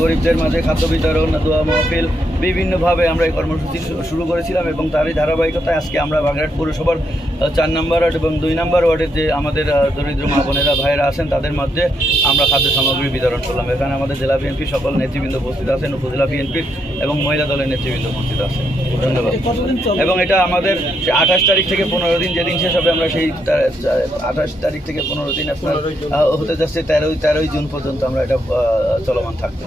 গরিবদের মাঝে খাদ্য বিতরণ, দোয়া মাহফিল, বিভিন্নভাবে আমরা এই কর্মসূচি শুরু করেছিলাম এবং তারই ধারাবাহিকতায় আজকে আমরা বাগেরহাট পৌরসভার 4 নম্বর ওয়ার্ড এবং 2 নম্বর ওয়ার্ডের যে আমাদের দরিদ্র মা বোনেরা ভাইয়েরা আছেন তাদের মধ্যে আমরা খাদ্য সামগ্রী বিতরণ করলাম। এখানে আমাদের জেলা বিএনপি সকল নেতৃবৃন্দ উপস্থিত আছেন, উপজেলা বিএনপির এবং মহিলা দলের নেতৃবৃন্দ উপস্থিত আছেন। ধন্যবাদ। এবং এটা আমাদের 28 তারিখ থেকে 15 দিন, যেদিন শেষ হবে আমরা সেই 28 তারিখ থেকে 15 দিন আপনার হতে যাচ্ছে 13ই জুন পর্যন্ত আমরা এটা চলমান থাকবে।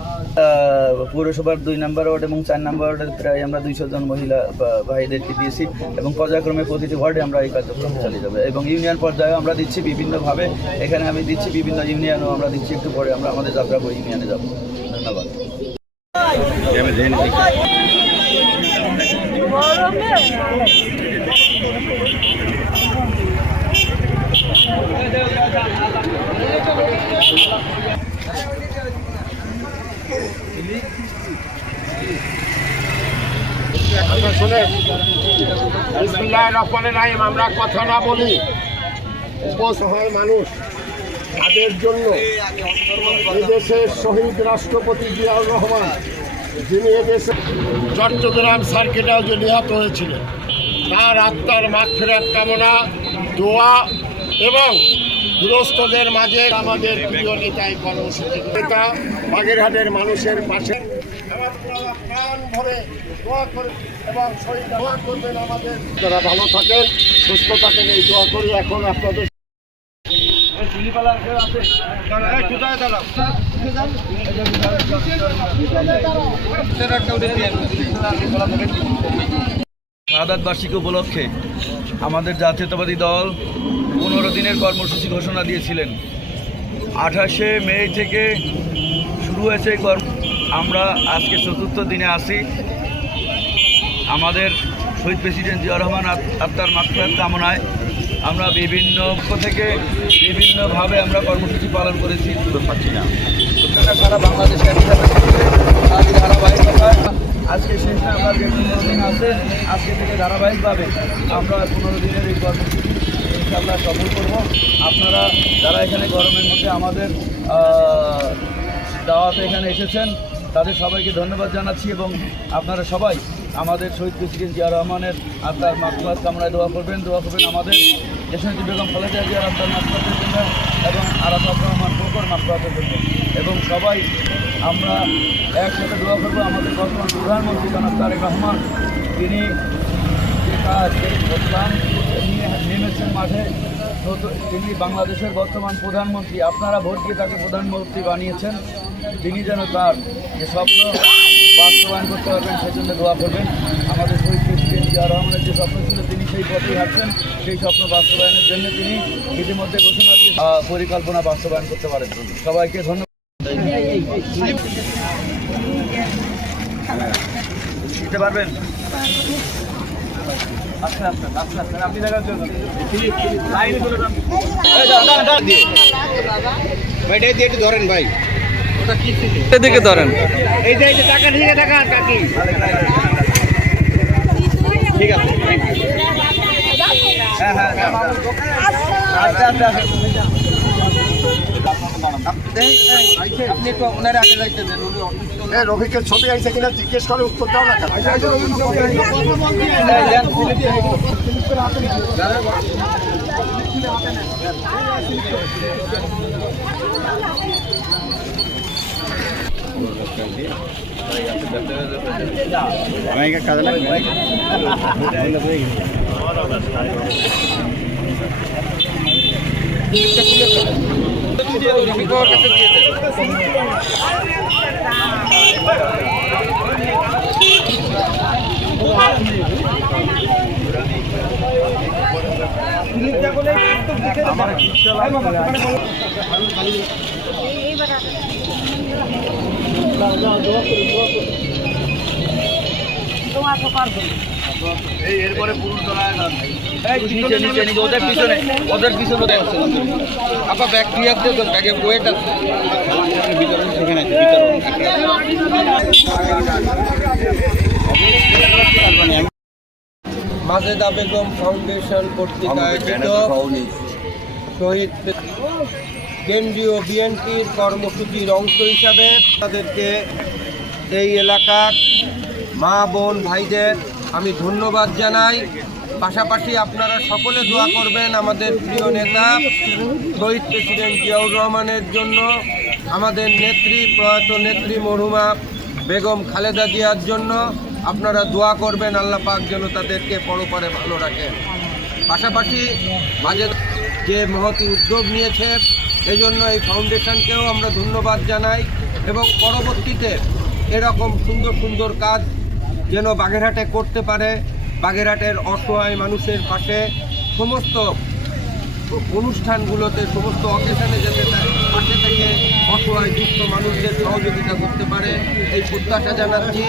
পৌরসভার 2 নম্বর ওয়ার্ড এবং 4 নম্বর ওয়ার্ডের প্রায় আমরা 200 জন মহিলা ভাইদেরকে দিয়েছি এবং পর্যায়ক্রমে প্রতিটি ওয়ার্ডে আমরা এই কার্যক্রম চালিয়ে যাবে এবং ইউনিয়ন পর্যায়েও আমরা দিচ্ছি বিভিন্নভাবে। এখানে আমি দিচ্ছি, বিভিন্ন ইউনিয়নও আমরা দিচ্ছি, একটু পরে আমরা আমাদের যাত্রাপুর ইউনিয়নে যাব। ধন্যবাদ। আমরা কথা না বলি, উপসহায় মানুষ তাদের জন্য এদেশের শহীদ রাষ্ট্রপতি জিয়াউর রহমান, যিনি এদেশে চট্টগ্রাম সার্কিটেও যে নিহত হয়েছিলেন, তার আত্মার মাগফিরাত কামনা, দোয়া এবং দুরস্থদের মাঝে আমাদের প্রিয় নেতাই কর্মসূচি নেতা বাগেরহাটের মানুষের পাশে প্রাণ ভরে দোয়া করে এবং শহীদ দোয়া করবেন আমাদের। তারা ভালো থাকেন, সুস্থ থাকেন, এই দোয়া করি। এখন আপনাদের শাহাদাত বার্ষিকী উপলক্ষে আমাদের জাতীয়তাবাদী দল 15 দিনের কর্মসূচি ঘোষণা দিয়েছিলেন। 28শে মে থেকে শুরু হয়েছে আমরা আজকে 4র্থ দিনে আছি। আমাদের শহীদ প্রেসিডেন্ট জিয়াউর রহমান আত্মার মাগফিরাত কামনায় আমরা বিভিন্ন থেকে বিভিন্নভাবে আমরা কর্মসূচি পালন করেছি। সারা বাংলাদেশে ধারাবাহিকতায় আজকে শেষ না, আমরা যে 15 দিন আছে আজকে থেকে ধারাবাহিকভাবে আমরা 15 দিনের এই কর্মসূচি ইনশাআল্লাহ সফল করব। আপনারা যারা এখানে গরমের মধ্যে আমাদের দাওয়াতে এখানে এসেছেন তাদের সবাইকে ধন্যবাদ জানাচ্ছি এবং আপনারা সবাই আমাদের শহীদ প্রেসিডেন্ট জিয়াউর রহমানের আত্মার মাগফিরাত কামনায় দোয়া করবেন আমাদের দেশনেত্রী বেগম খালেদা জিয়ার আত্মার মাগফিরাতের জন্য এবং আরাফাত রহমান কোকর মাগফিরাতের জন্য এবং সবাই আমরা একসাথে দোয়া করবো আমাদের বর্তমান প্রধানমন্ত্রী জনাব তারেক রহমান, তিনি যে কাজ নিয়ে নেমেছেন মাঠে, তিনি বাংলাদেশের বর্তমান প্রধানমন্ত্রী, আপনারা ভোট দিয়ে তাকে প্রধানমন্ত্রী বানিয়েছেন, তিনি যেন তার যে স্বপ্ন বাস্তবায়ন করতে পারবেন সেজন্য দোয়া করবেন। আমাদের শহীদ প্রেসিডেন্ট জিয়াউর রহমানের যে স্বপ্ন ছিল তিনি সেই পথেই হাঁটছেন, সেই স্বপ্ন বাস্তবায়নের জন্য তিনি ইতিমধ্যে ঘোষণা দিয়ে পরিকল্পনা বাস্তবায়ন করতে পারেন। সবাইকে ধন্যবাদ। দিতে পারবেন আপনি দেখার জন্য ধরেন ভাই, দিকে ধরেন, এই যে টাকা নিয়ে টাকা কাকি, ঠিক আছে। রফিকের ছবি আইসে কিনা জিজ্ঞেস করে উত্তর দাও না। এরপরে পুরুষ নিচে নিচে নিচে ওদের পিছনে আপনার ব্যাগ ক্লিয়ার দিয়ে ব্যাগে ওয়েট আছে ভিতরে, সেখানে আছে মাজেদা বেগম ফাউন্ডেশন কর্তৃক আয়োজিত শহীদ কেন্দ্রীয় বিএনপির কর্মসূচির অংশ হিসাবে তাদেরকে এই এলাকার মা বোন ভাইদের আমি ধন্যবাদ জানাই। পাশাপাশি আপনারা সকলে দোয়া করবেন আমাদের প্রিয় নেতা শহীদ প্রেসিডেন্ট জিয়াউর রহমানের জন্য, আমাদের নেত্রী প্রয়াত নেত্রী মরহুমা বেগম খালেদা জিয়ার জন্য আপনারা দোয়া করবেন, আল্লাহ পাক যেন তাদেরকে পরপারে ভালো রাখেন। পাশাপাশি মাঝে যে মহতি উদ্যোগ নিয়েছে এই জন্য এই ফাউন্ডেশনকেও আমরা ধন্যবাদ জানাই এবং পরবর্তীতে এরকম সুন্দর সুন্দর কাজ যেন বাগেরহাটে করতে পারে। বাগেরহাটের অসহায় মানুষের পাশে সমস্ত অনুষ্ঠানগুলোতে সমস্ত অকেশনে যাতে পাশে থেকে অসহায় দুস্থ মানুষদের সহযোগিতা করতে পারে এই প্রত্যাশা জানাচ্ছি।